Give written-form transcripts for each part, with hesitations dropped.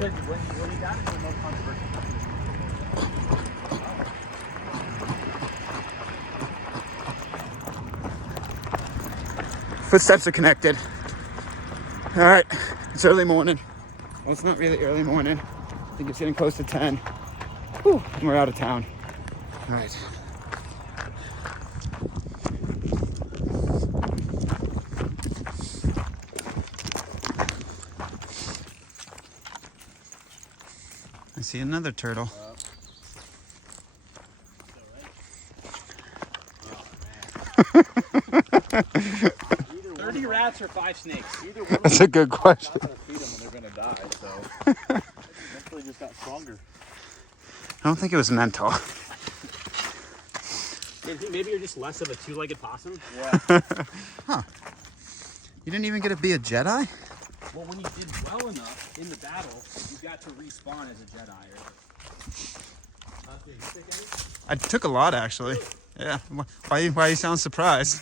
Because when he got into no controversy. Footsteps are connected. All right, it's early morning. Well, it's not really early morning. I think it's getting close to 10. Whew, and we're out of town. All right. I see another turtle. 30 rats or 5 snakes? Either one. That's a good question. I'm not gonna feed them when they're gonna die, so eventually just got stronger. I don't think it was mental. Maybe you're just less of a two-legged possum. Yeah. Huh. You didn't even get to be a Jedi? Well, when you did well enough in the battle, you got to respawn as a Jedi. Did you take any? I took a lot, actually. Yeah. Why you sound surprised?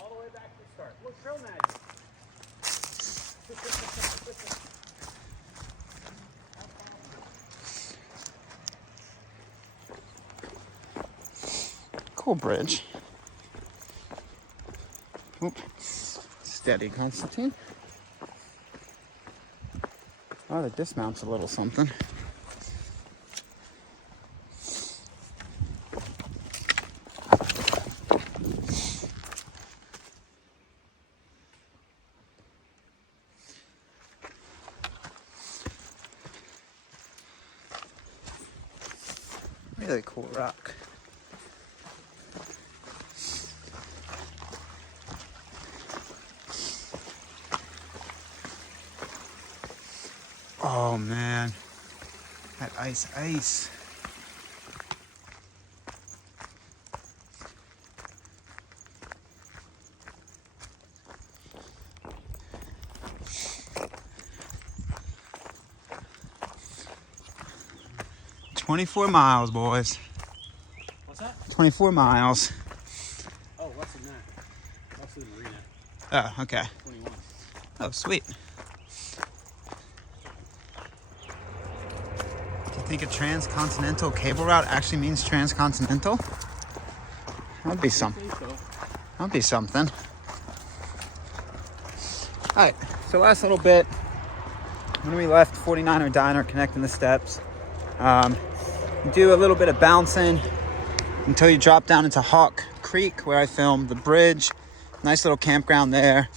All the way back to the start. Look, trail magic. Cool bridge. Oop. Steady, Constantine. Oh, the dismount's a little something. Really cool rock. Oh man, that ice. 24 miles, boys. What's that? 24 miles. Oh, less than that. Less than the marina. Oh, okay. 21. Oh, sweet. Do you think a transcontinental cable route actually means transcontinental? That would be something. So. That would be something. All right, so last little bit. When we left 49er Diner, connecting the steps, you do a little bit of bouncing until you drop down into Hawk Creek, where I filmed the bridge. Nice little campground there.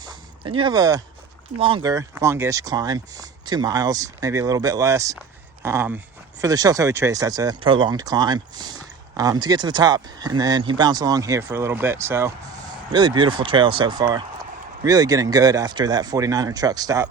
Then you have a longish climb, 2 miles, maybe a little bit less. For the Sheltowee Trace, that's a prolonged climb to get to the top, and then you bounce along here for a little bit. So really beautiful trail so far. Really getting good after that 49er truck stop.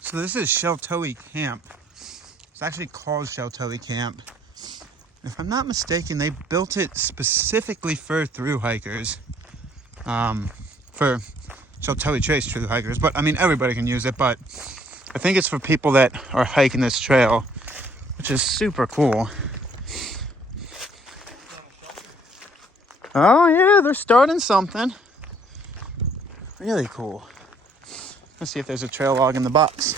So this is Sheltowee Camp. It's actually called Sheltowee Camp. If I'm not mistaken, they built it specifically for thru hikers. For Sheltowee Trace thru hikers. But I mean, everybody can use it, but I think it's for people that are hiking this trail, which is super cool. Oh yeah, they're starting something. Really cool. Let's see if there's a trail log in the box.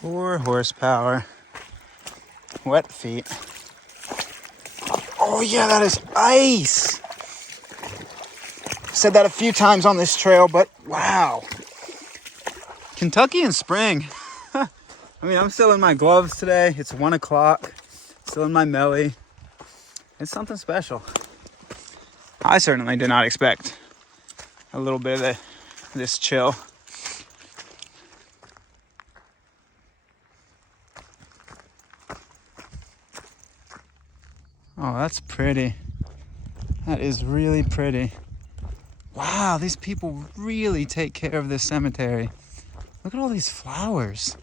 "4 horsepower, wet feet." Oh yeah, that is ice. Said that a few times on this trail, but wow. Kentucky in spring. I mean, I'm still in my gloves today. It's 1 o'clock. Still in my melly. It's something special. I certainly did not expect a little bit of this chill. Oh, that's pretty. That is really pretty. Wow, these people really take care of this cemetery. Look at all these flowers.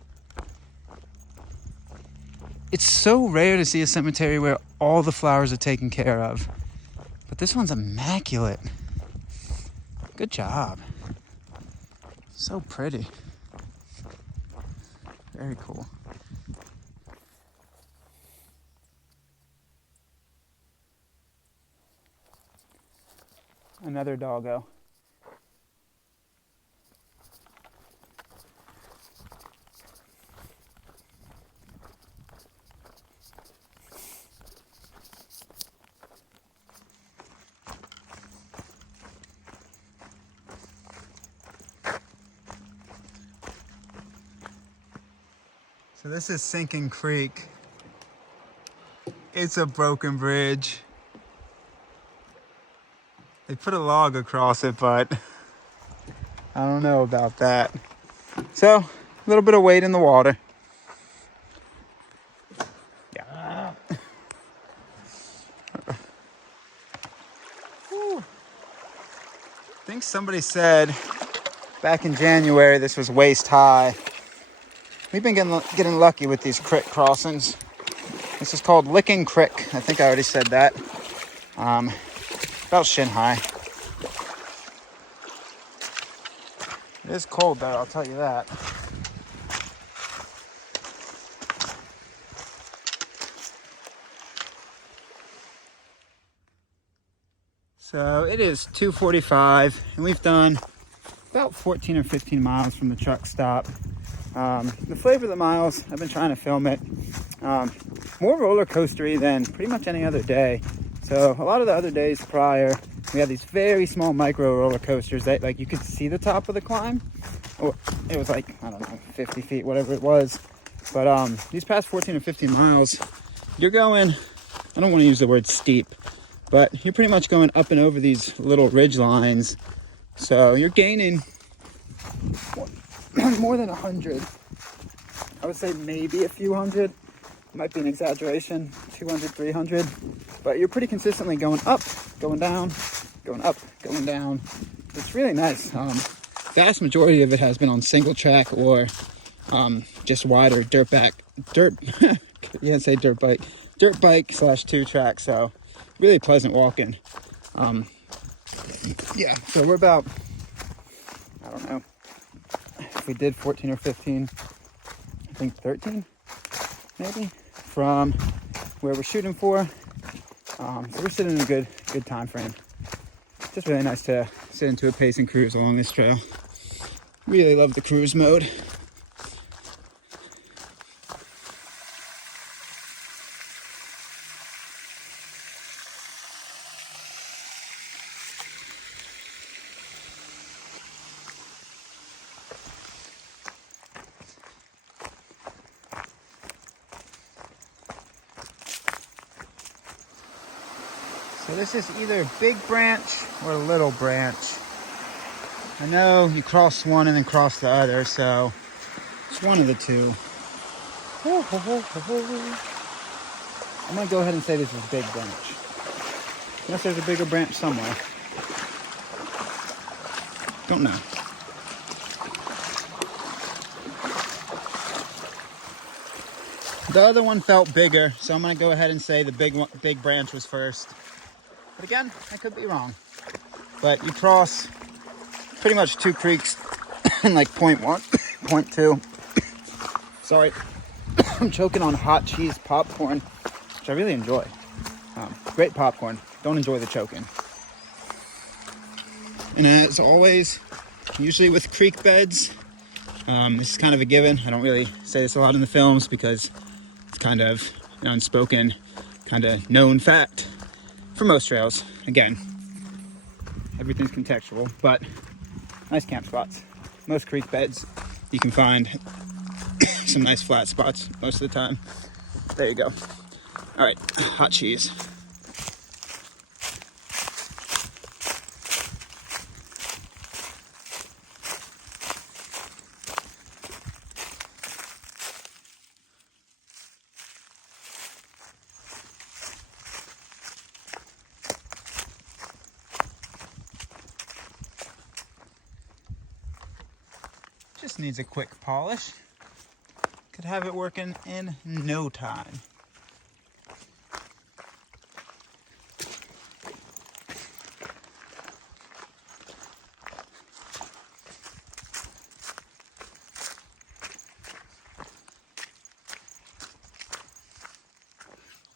It's so rare to see a cemetery where all the flowers are taken care of. But this one's immaculate. Good job. So pretty. Very cool. Another doggo. So this is Sinking Creek. It's a broken bridge. They put a log across it, but I don't know about that. So, a little bit of weight in the water. Yeah. I think somebody said back in January this was waist high. We've been getting lucky with these creek crossings. This is called Licking Creek. I think I already said that. About shin high. It is cold though, I'll tell you that. So it is 2:45 and we've done about 14 or 15 miles from the truck stop. The flavor of the miles, I've been trying to film it. More roller coastery than pretty much any other day. So a lot of the other days prior, we had these very small micro roller coasters that like you could see the top of the climb. Oh, it was like, I don't know, 50 feet, whatever it was. But these past 14 or 15 miles, you're going, I don't want to use the word steep, but you're pretty much going up and over these little ridge lines. So you're gaining more than 100. I would say maybe a few hundred. Might be an exaggeration, 200, 300. But you're pretty consistently going up, going down, going up, going down. It's really nice. Vast majority of it has been on single track or just wider dirt bike / 2 track. So really pleasant walking. Yeah, so we're about, I don't know, if we did 14 or 15, I think 13 maybe from where we're shooting for. So we're sitting in a good time frame. Just really nice to sit into a pace and cruise along this trail. Really love the cruise mode. So this is either Big Branch or Little Branch. I know you cross one and then cross the other, so it's one of the two. I'm gonna go ahead and say this is Big Branch. Unless there's a bigger branch somewhere. Don't know. The other one felt bigger, so I'm gonna go ahead and say the big branch was first. But again, I could be wrong. But you cross pretty much two creeks in like point 1, point 2. Sorry, I'm choking on hot cheese popcorn, which I really enjoy. Great popcorn. Don't enjoy the choking. And as always, usually with creek beds, this is kind of a given. I don't really say this a lot in the films because it's kind of an unspoken, kind of known fact. for most trails. Again, everything's contextual, but nice camp spots. Most creek beds, you can find some nice flat spots most of the time. There you go. All right, hot cheese. Just needs a quick polish. Could have it working in no time.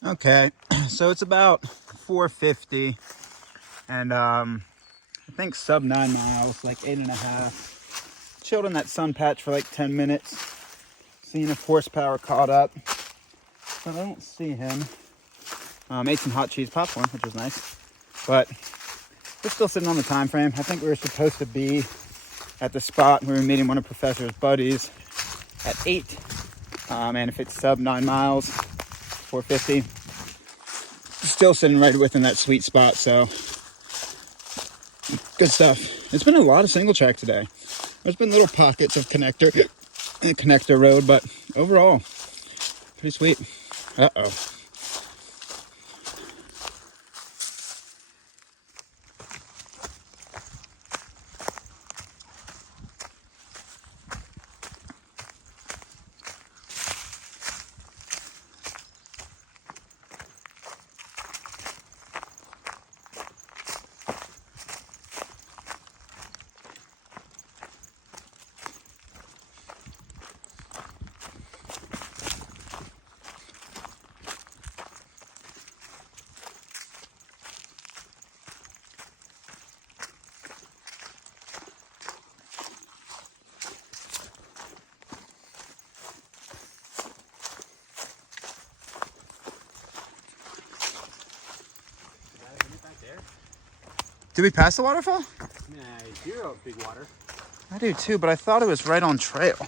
Okay, so it's about 4:50, and I think sub 9 miles, like 8.5. Chilled in that sun patch for like 10 minutes. Seeing if horsepower caught up, but I don't see him. Ate some hot cheese popcorn, which was nice, but we're still sitting on the time frame. I think we were supposed to be at the spot. We were meeting one of Professor's buddies at 8, and if it's sub 9 miles, 4:50, still sitting right within that sweet spot. So good stuff. It's been a lot of single track today. There's been little pockets of connector road, but overall, pretty sweet. Uh-oh. Did we pass the waterfall? Yeah, I hear a big water. I do too, but I thought it was right on trail. I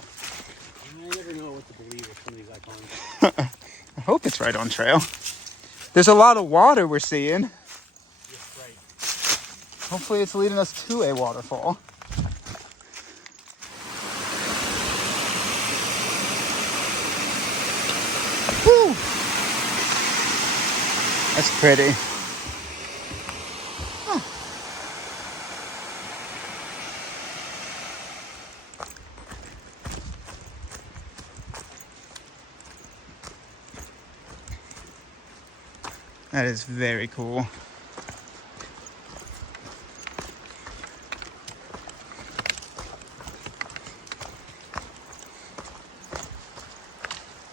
never know what to believe with some of these icons. I hope it's right on trail. There's a lot of water we're seeing. Yes, right. Hopefully it's leading us to a waterfall. Whew. That's pretty. That is very cool.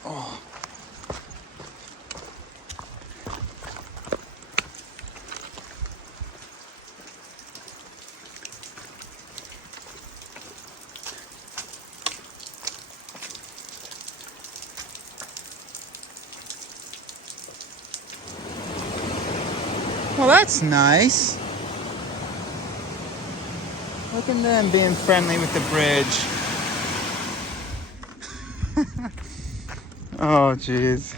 Oh. Well, that's nice. Look at them being friendly with the bridge. Oh, jeez.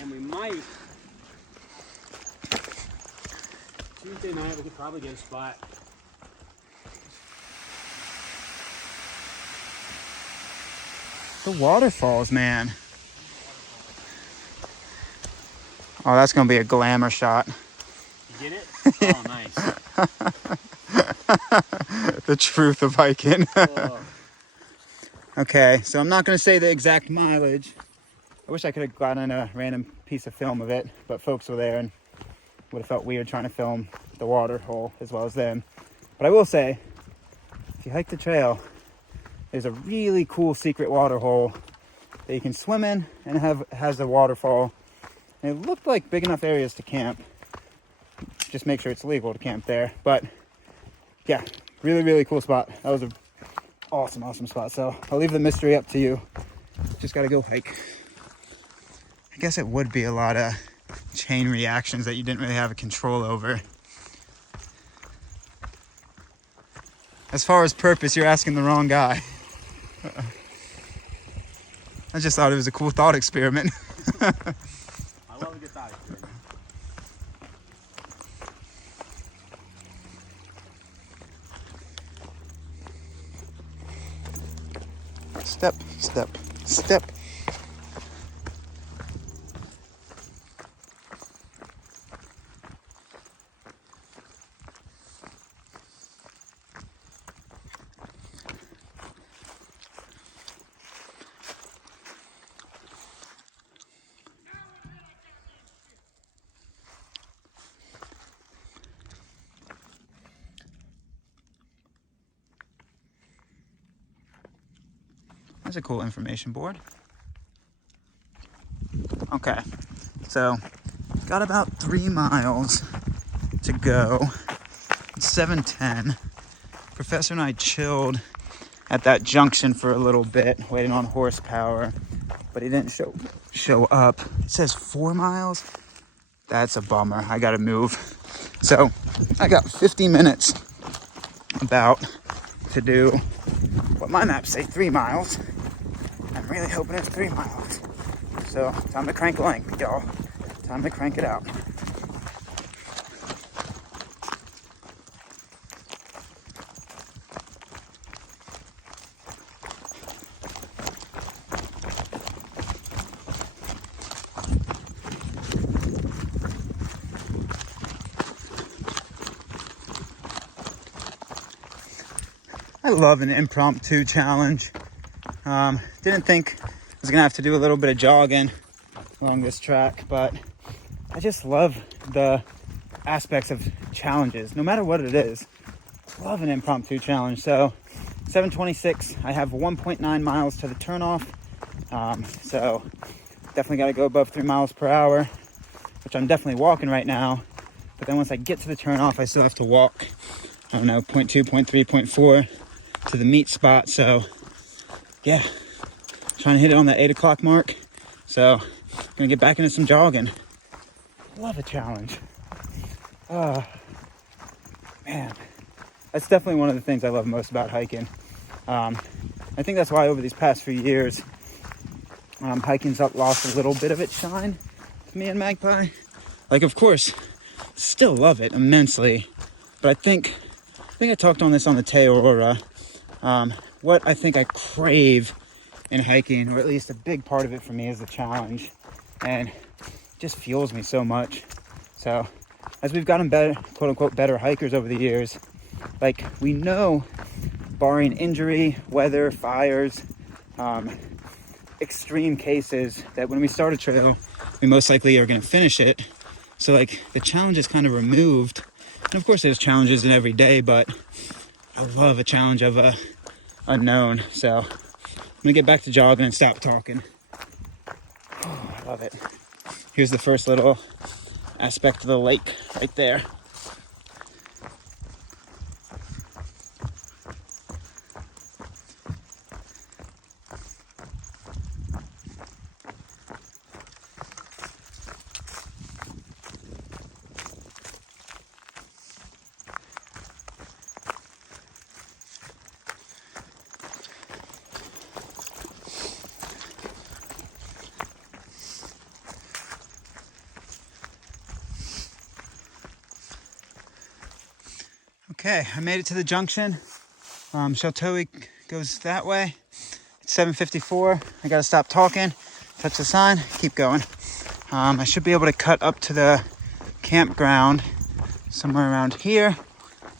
And we might, Tuesday night, we could probably get a spot. The waterfalls, man. Oh, that's gonna be a glamour shot. You get it? Oh, nice. The truth of hiking. Oh. Okay, so I'm not gonna say the exact mileage. I wish I could have gotten a random piece of film of it, but folks were there and would have felt weird trying to film the water hole as well as them. But I will say, if you hike the trail, there's a really cool secret water hole that you can swim in and has a waterfall. And it looked like big enough areas to camp. Just make sure it's legal to camp there. But yeah, really, really cool spot. That was an awesome, awesome spot. So I'll leave the mystery up to you. Just gotta go hike. I guess it would be a lot of chain reactions that you didn't really have a control over. As far as purpose, you're asking the wrong guy. I just thought it was a cool thought experiment. I love a good thought experiment. Step, step, step. That's a cool information board. Okay, so got about 3 miles to go. It's 7:10. Professor and I chilled at that junction for a little bit, waiting on horsepower, but he didn't show up. It says 4 miles. That's a bummer. I gotta move. So I got 50 minutes about to do what my maps say 3 miles. I'm really hoping it's 3 miles. So time to crank length, y'all. Time to crank it out. I love an impromptu challenge. Didn't think I was gonna have to do a little bit of jogging along this track, but I just love the aspects of challenges, no matter what it is. Love an impromptu challenge. So 7:26, I have 1.9 miles to the turnoff. So definitely gotta go above 3 miles per hour, which I'm definitely walking right now. But then once I get to the turnoff, I still have to walk, I don't know, 0.2, 0.3, 0.4 to the meet spot. So yeah, trying to hit it on that 8 o'clock mark. So gonna get back into some jogging. Love a challenge. Man, that's definitely one of the things I love most about hiking. I think that's why over these past few years, hiking's lost a little bit of its shine to me and Magpie. Like, of course, still love it immensely, but I think I talked on this on the Te Aurora. What I think I crave in hiking, or at least a big part of it for me, is the challenge, and it just fuels me so much. So as we've gotten better, quote unquote, better hikers over the years, like, we know, barring injury, weather, fires, extreme cases, that when we start a trail, we most likely are going to finish it. So like, the challenge is kind of removed. And of course there's challenges in every day, but I love a challenge of a unknown. So I'm gonna get back to jogging and stop talking. Oh, I love it. Here's the first little aspect of the lake right there. Okay, I made it to the junction. Sheltowee goes that way. It's 7:54. I gotta stop talking, touch the sign, keep going. I should be able to cut up to the campground somewhere around here.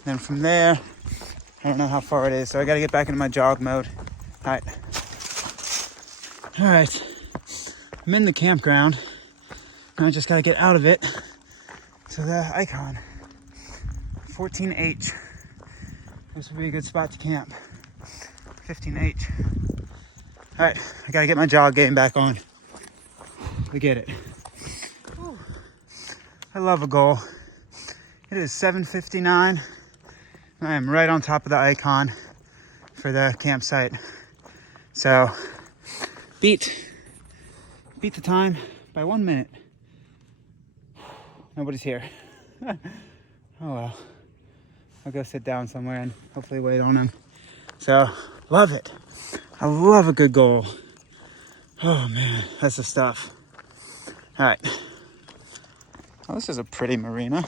Then from there, I don't know how far it is, so I gotta get back into my jog mode. All right. I'm in the campground. Now I just gotta get out of it. So the icon. 14H. This would be a good spot to camp. 15H. All right, I gotta get my jog game back on. We get it. Whew. I love a goal. It is 7:59. I am right on top of the icon for the campsite. So beat the time by 1 minute. Nobody's here. Oh well. I'll go sit down somewhere and hopefully wait on them. So, love it. I love a good goal. Oh man, that's the stuff. All right. Oh, this is a pretty marina.